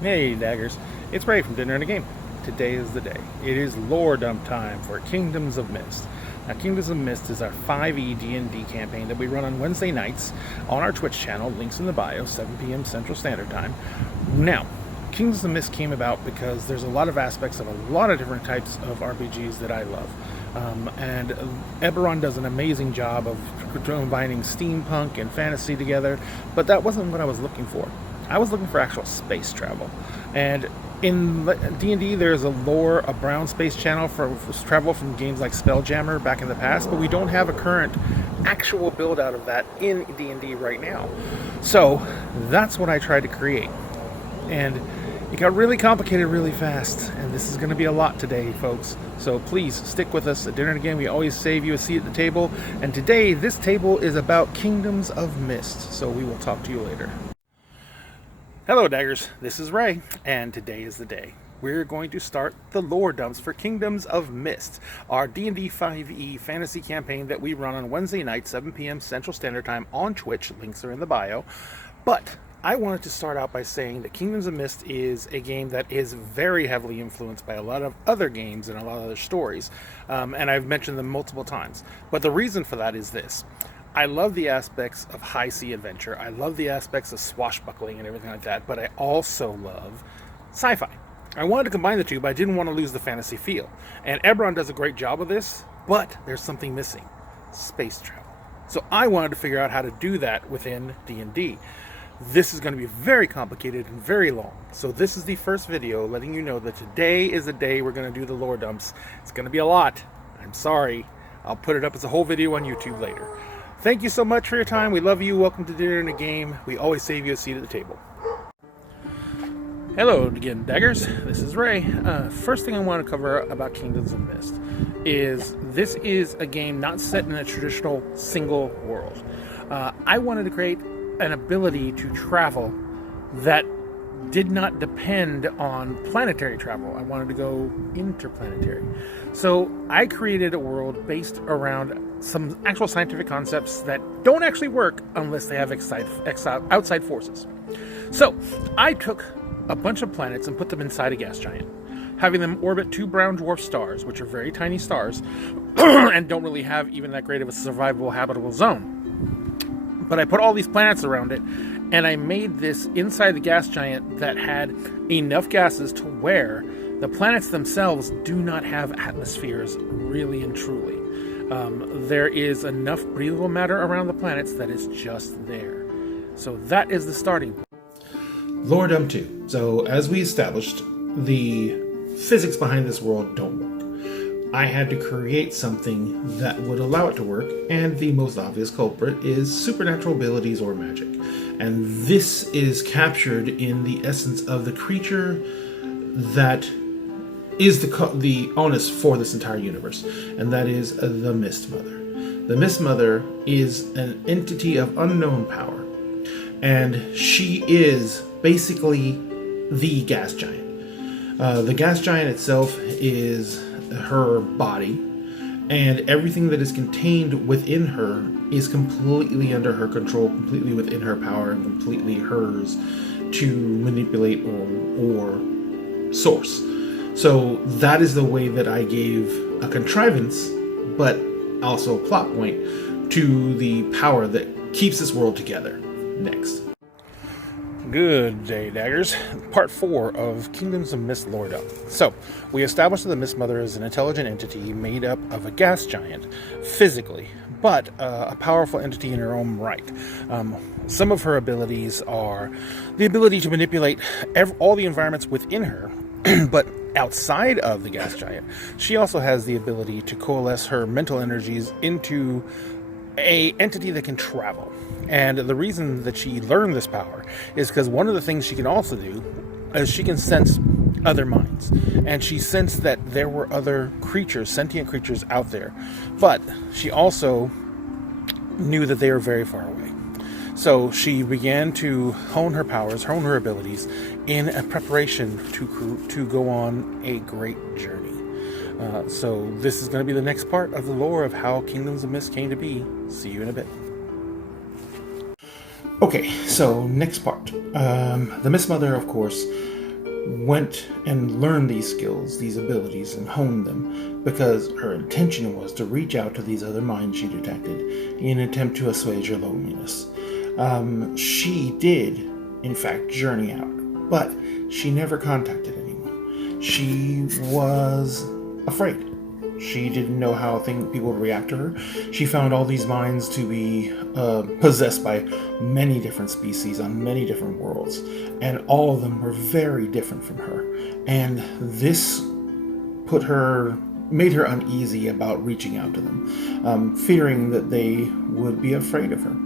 Hey Daggers, it's Ray from Dinner and a Game. Today is the day. It is lore dump time for Kingdoms of Mist. Now, Kingdoms of Mist is our 5e D&D campaign that we run on Wednesday nights on our Twitch channel, links in the bio, 7 p.m. Central Standard Time. Now, Kingdoms of Mist came about because there's a lot of aspects of a lot of different types of RPGs that I love. And Eberron does an amazing job of combining steampunk and fantasy together, but that wasn't what I was looking for. I was looking for actual space travel. And in D&D, there's a brown space channel for travel from games like Spelljammer back in the past, but we don't have a current actual build out of that in D&D right now. So that's what I tried to create. And it got really complicated really fast, and this is going to be a lot today, folks. So please stick with us at Dinner and Again. We always save you a seat at the table, and today this table is about Kingdoms of Mist. So we will talk to you later. Hello, Daggers. This is Ray, and today is the day. We're going to start the lore dumps for Kingdoms of Mist, our D&D 5e fantasy campaign that we run on Wednesday night, 7 p.m. Central Standard Time on Twitch. Links are in the bio. But I wanted to start out by saying that Kingdoms of Mist is a game that is very heavily influenced by a lot of other games and a lot of other stories, and I've mentioned them multiple times. But the reason for that is this. I love the aspects of high sea adventure. I love the aspects of swashbuckling and everything like that, but I also love sci-fi. I wanted to combine the two, but I didn't want to lose the fantasy feel. And Eberron does a great job of this, but there's something missing. Space travel. So I wanted to figure out how to do that within D&D. This is going to be very complicated and very long. So this is the first video letting you know that today is the day we're going to do the lore dumps. It's going to be a lot. I'm sorry. I'll put it up as a whole video on YouTube later. Thank you so much for your time. We love you. Welcome to Dinner and a Game. We always save you a seat at the table. Hello again, Daggers. This is Ray. First thing I want to cover about Kingdoms of Mist is this is a game not set in a traditional single world. I wanted to create an ability to travel that did not depend on planetary travel. I wanted to go interplanetary. So I created a world based around some actual scientific concepts that don't actually work unless they have outside forces. So I took a bunch of planets and put them inside a gas giant, having them orbit two brown dwarf stars, which are very tiny stars, and don't really have even that great of a survivable habitable zone. But I put all these planets around it, and I made this inside the gas giant that had enough gases to where the planets themselves do not have atmospheres, really and truly. There is enough breathable matter around the planets that is just there. So that is the starting point. Lore Dump 2. So as we established, the physics behind this world don't work. I had to create something that would allow it to work, and the most obvious culprit is supernatural abilities or magic. And this is captured in the essence of the creature that is the onus for this entire universe, and that is the Mist Mother. The Mist Mother is an entity of unknown power, and she is basically the gas giant. The gas giant itself is her body, and everything that is contained within her is completely under her control, completely within her power, and completely hers to manipulate or source. So that is the way that I gave a contrivance, but also a plot point, to the power that keeps this world together. Next. Good day, Daggers. Part 4 of Kingdoms of Mist lore dump. So, we established that the Mist Mother is an intelligent entity made up of a gas giant, physically, but a powerful entity in her own right. Some of her abilities are the ability to manipulate all the environments within her, but outside of the gas giant, she also has the ability to coalesce her mental energies into an entity that can travel. And the reason that she learned this power is because one of the things she can also do is she can sense other minds. And she sensed that there were other creatures, sentient creatures out there. But she also knew that they were very far away. So she began to hone her powers, hone her abilities in a preparation to go on a great journey. So this is going to be the next part of the lore of how Kingdoms of Mist came to be. See you in a bit. Okay, so next part. The Mist Mother, of course, went and learned these skills, these abilities, and honed them because her intention was to reach out to these other minds she detected in an attempt to assuage her loneliness. She did, in fact, journey out, but she never contacted anyone. She was afraid. She didn't know how people would react to her. She found all these minds to be possessed by many different species on many different worlds, and all of them were very different from her. And this made her uneasy about reaching out to them, fearing that they would be afraid of her.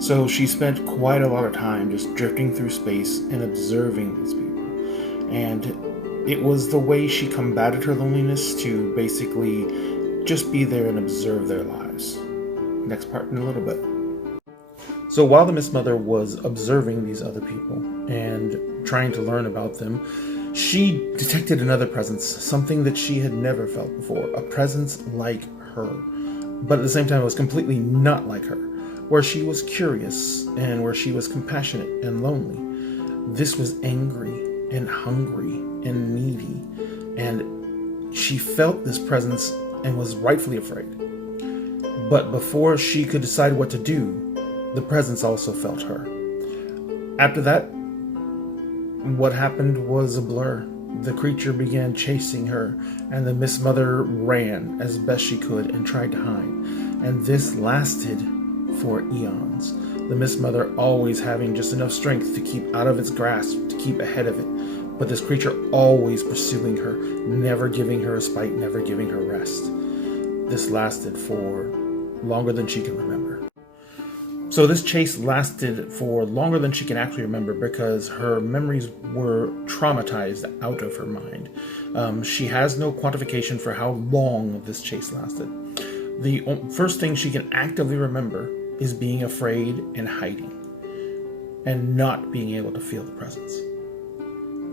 So she spent quite a lot of time just drifting through space and observing these people. And it was the way she combated her loneliness to basically just be there and observe their lives. Next part in a little bit. So while the Mist Mother was observing these other people and trying to learn about them, she detected another presence, something that she had never felt before, a presence like her. But at the same time, it was completely not like her, where she was curious and where she was compassionate and lonely. This was angry and hungry and needy, and she felt this presence and was rightfully afraid. But before she could decide what to do, the presence also felt her. After that, what happened was a blur. The creature began chasing her, and the Mist Mother ran as best she could and tried to hide. And this lasted for eons. The Mist Mother always having just enough strength to keep out of its grasp, to keep ahead of it. But this creature always pursuing her, never giving her respite, never giving her rest. This lasted for longer than she can remember. So this chase lasted for longer than she can actually remember because her memories were traumatized out of her mind. She has no quantification for how long this chase lasted. The first thing she can actively remember is being afraid and hiding and not being able to feel the presence.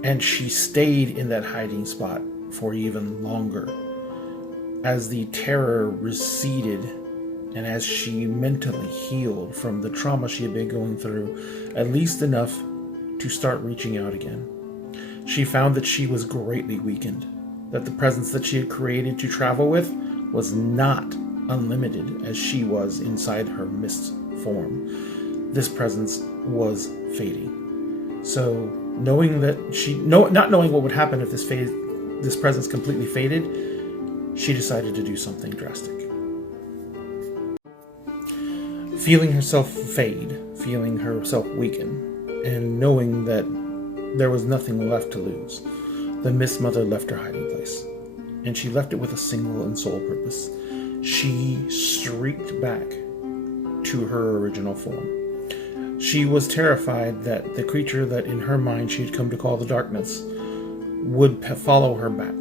And she stayed in that hiding spot for even longer. As the terror receded and as she mentally healed from the trauma she had been going through, at least enough to start reaching out again, she found that she was greatly weakened, that the presence that she had created to travel with was not unlimited as she was inside her mist form. This presence was fading. So knowing that not knowing what would happen if this presence completely faded, she decided to do something drastic. Feeling herself fade, feeling herself weaken, and knowing that there was nothing left to lose, the Mist Mother left her hiding place, and she left it with a single and sole purpose. She streaked back to her original form. She was terrified that the creature that in her mind she had come to call the darkness would follow her back,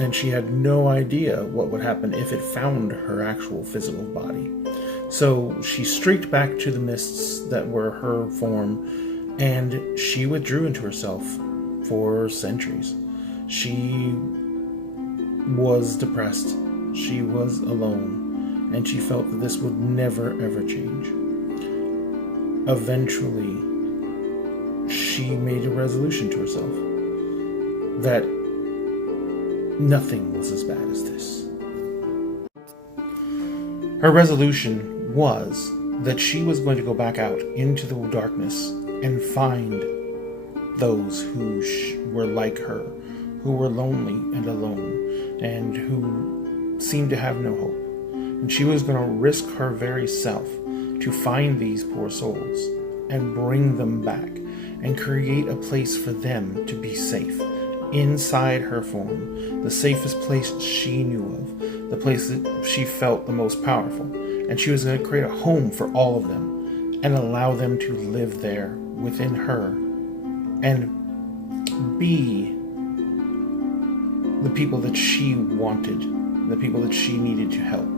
and she had no idea what would happen if it found her actual physical body. So she streaked back to the mists that were her form, and she withdrew into herself for centuries. She was depressed. She was alone, and she felt that this would never ever change. Eventually, she made a resolution to herself that nothing was as bad as this. Her resolution was that she was going to go back out into the darkness and find those who were like her, who were lonely and alone, and who seemed to have no hope. And she was going to risk her very self to find these poor souls and bring them back and create a place for them to be safe inside her form, the safest place she knew of, the place that she felt the most powerful. And she was going to create a home for all of them and allow them to live there within her and be the people that she wanted, the people that she needed to help.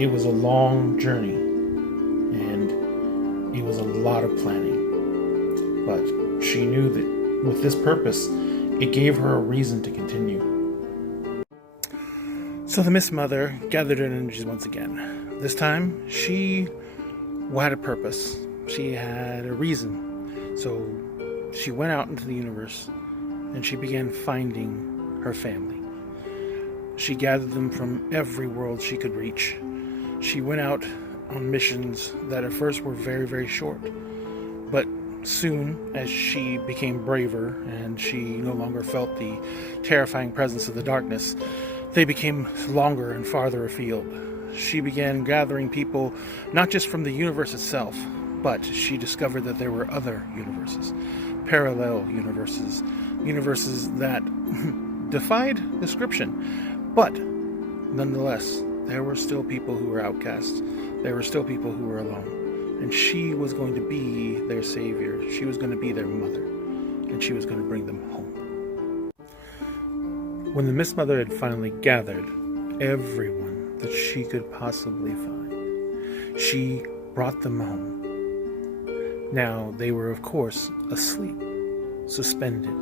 It was a long journey, and it was a lot of planning. But she knew that with this purpose, it gave her a reason to continue. So the Mist Mother gathered her energies once again. This time, she had a purpose. She had a reason. So she went out into the universe and she began finding her family. She gathered them from every world she could reach. She went out on missions that at first were very, very short. But soon, as she became braver and she no longer felt the terrifying presence of the darkness, they became longer and farther afield. She began gathering people not just from the universe itself, but she discovered that there were other universes, parallel universes, universes that defied description. But nonetheless, there were still people who were outcasts. There were still people who were alone. And she was going to be their savior. She was going to be their mother. And she was going to bring them home. When the Mist Mother had finally gathered everyone that she could possibly find, she brought them home. Now, they were, of course, asleep, suspended,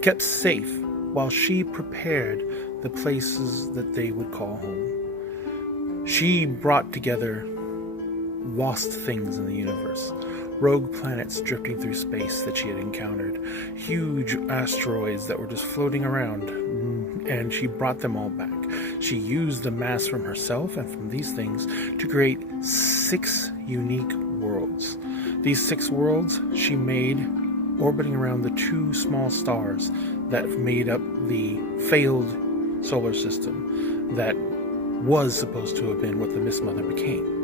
kept safe, while she prepared the places that they would call home. She brought together lost things in the universe, rogue planets drifting through space that she had encountered, huge asteroids that were just floating around, and she brought them all back. She used the mass from herself and from these things to create 6 unique worlds. These 6 worlds she made orbiting around the 2 small stars that made up the failed solar system that was supposed to have been what the Mist Mother became.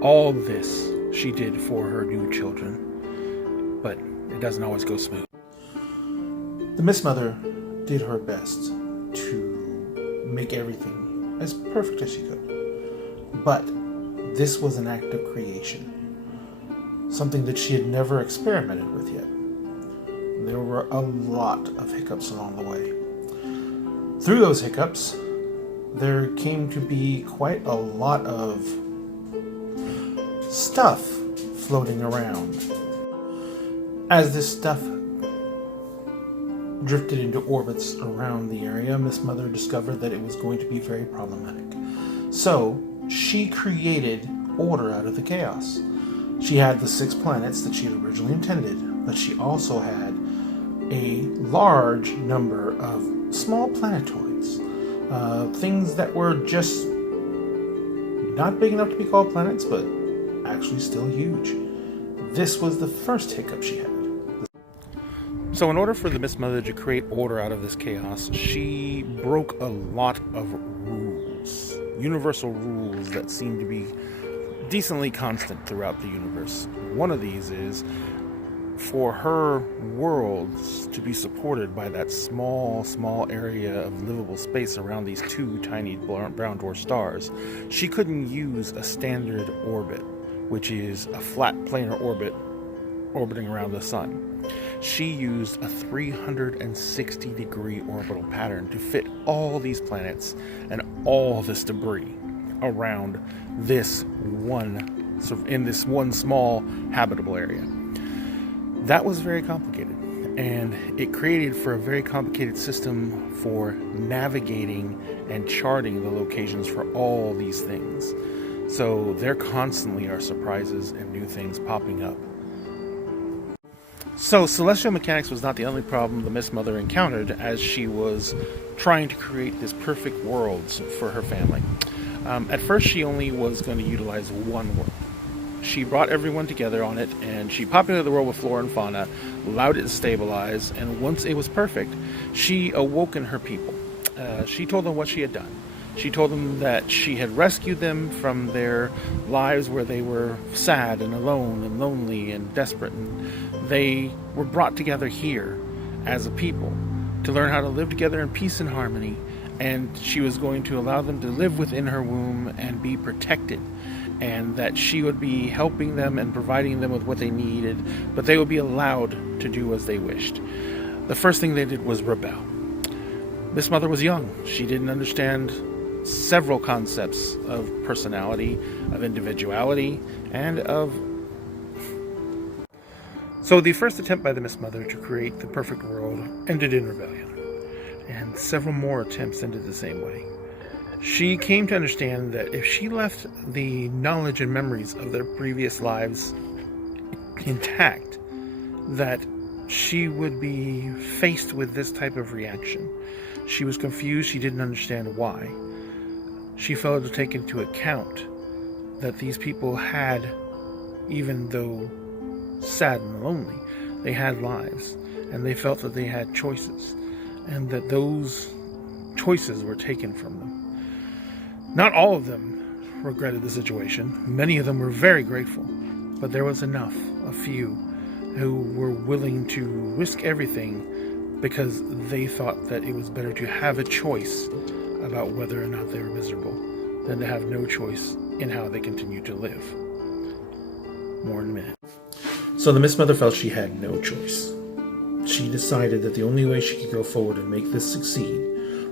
All this she did for her new children, but it doesn't always go smooth. The Mist Mother did her best to make everything as perfect as she could, but this was an act of creation, something that she had never experimented with yet. There were a lot of hiccups along the way. Through those hiccups, there came to be quite a lot of stuff floating around. As this stuff drifted into orbits around the area, Mist Mother discovered that it was going to be very problematic. So, she created order out of the chaos. She had the 6 planets that she had originally intended, but she also had a large number of small planetoids, things that were just not big enough to be called planets, but actually still huge. This was the first hiccup she had. So in order for the Mist Mother to create order out of this chaos, she broke a lot of rules, universal rules that seem to be decently constant throughout the universe. One of these is for her worlds to be supported by that small area of livable space around these 2 tiny brown dwarf stars. She couldn't use a standard orbit, which is a flat planar orbit orbiting around the sun. She used a 360-degree orbital pattern to fit all these planets and all this debris around this one, in this one small habitable area. That was very complicated, and it created for a very complicated system for navigating and charting the locations for all these things. So there constantly are surprises and new things popping up. So celestial mechanics was not the only problem the Mist Mother encountered as she was trying to create this perfect worlds for her family. At first she only was going to utilize one world. She brought everyone together on it, and she populated the world with flora and fauna, allowed it to stabilize, and once it was perfect, she awoken her people. She told them what she had done. She told them that she had rescued them from their lives where they were sad and alone and lonely and desperate, and they were brought together here as a people to learn how to live together in peace and harmony, and she was going to allow them to live within her womb and be protected, and that she would be helping them and providing them with what they needed, but they would be allowed to do as they wished. The first thing they did was rebel. Mist Mother was young. She didn't understand several concepts of personality, of individuality, and of... So the first attempt by the Mist Mother to create the perfect world ended in rebellion, and several more attempts ended the same way. She came to understand that if she left the knowledge and memories of their previous lives intact, that she would be faced with this type of reaction. She was confused. She didn't understand why. She failed to take into account that these people had, even though sad and lonely, they had lives, and they felt that they had choices, and that those choices were taken from them. Not all of them regretted the situation. Many of them were very grateful, but there was enough, a few, who were willing to risk everything because they thought that it was better to have a choice about whether or not they were miserable than to have no choice in how they continue to live. More in a minute. So the Mist Mother felt she had no choice. She decided that the only way she could go forward and make this succeed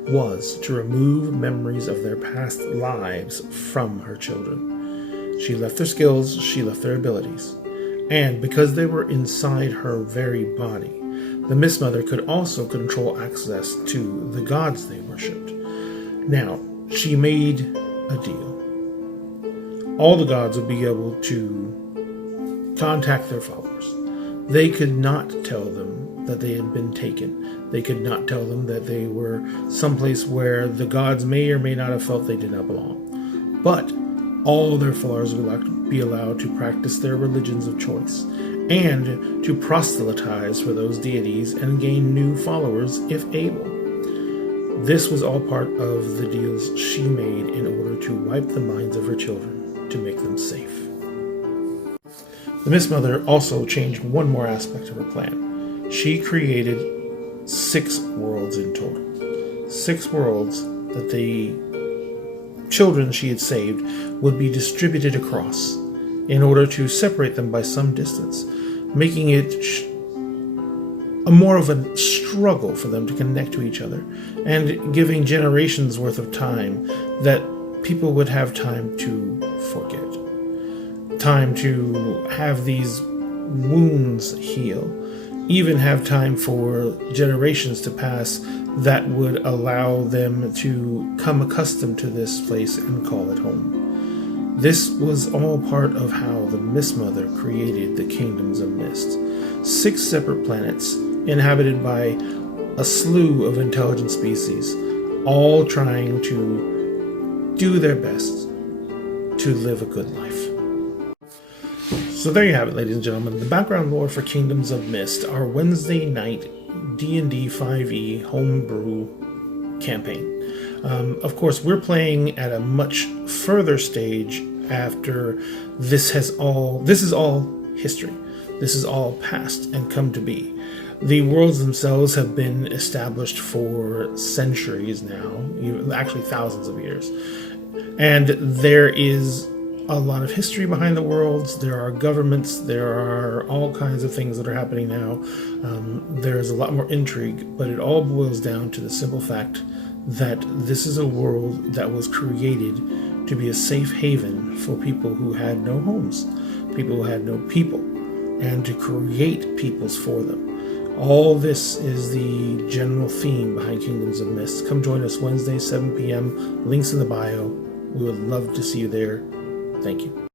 was to remove memories of their past lives from her children. She left their skills, she left their abilities. And because they were inside her very body, the Mist Mother could also control access to the gods they worshipped. Now, she made a deal. All the gods would be able to contact their followers. They could not tell them that they had been taken. They could not tell them that they were someplace where the gods may or may not have felt they did not belong. But all their followers would be allowed to practice their religions of choice and to proselytize for those deities and gain new followers if able. This was all part of the deals she made in order to wipe the minds of her children to make them safe. The Mist Mother also changed one more aspect of her plan. She created 6 worlds in total. 6 worlds that the children she had saved would be distributed across in order to separate them by some distance, making it a more of a struggle for them to connect to each other and giving generations worth of time that people would have time to forget, time to have these wounds heal, even have time for generations to pass that would allow them to come accustomed to this place and call it home. This was all part of how the Mist Mother created the Kingdoms of Mist. 6 separate planets inhabited by a slew of intelligent species, all trying to do their best to live a good life. So there you have it, ladies and gentlemen, the background lore for Kingdoms of Mist, our Wednesday night D&D 5e homebrew campaign. Of course, we're playing at a much further stage after this is all history. This is all past and come to be. The worlds themselves have been established for centuries now, actually thousands of years. And there is a lot of history behind the worlds. There are governments. There are all kinds of things that are happening now. There's a lot more intrigue, but it all boils down to the simple fact that this is a world that was created to be a safe haven for people who had no homes, people who had no people, and to create peoples for them. All this is the general theme behind Kingdoms of Mist. Come join us Wednesday, 7 p.m. Links in the bio. We would love to see you there. Thank you.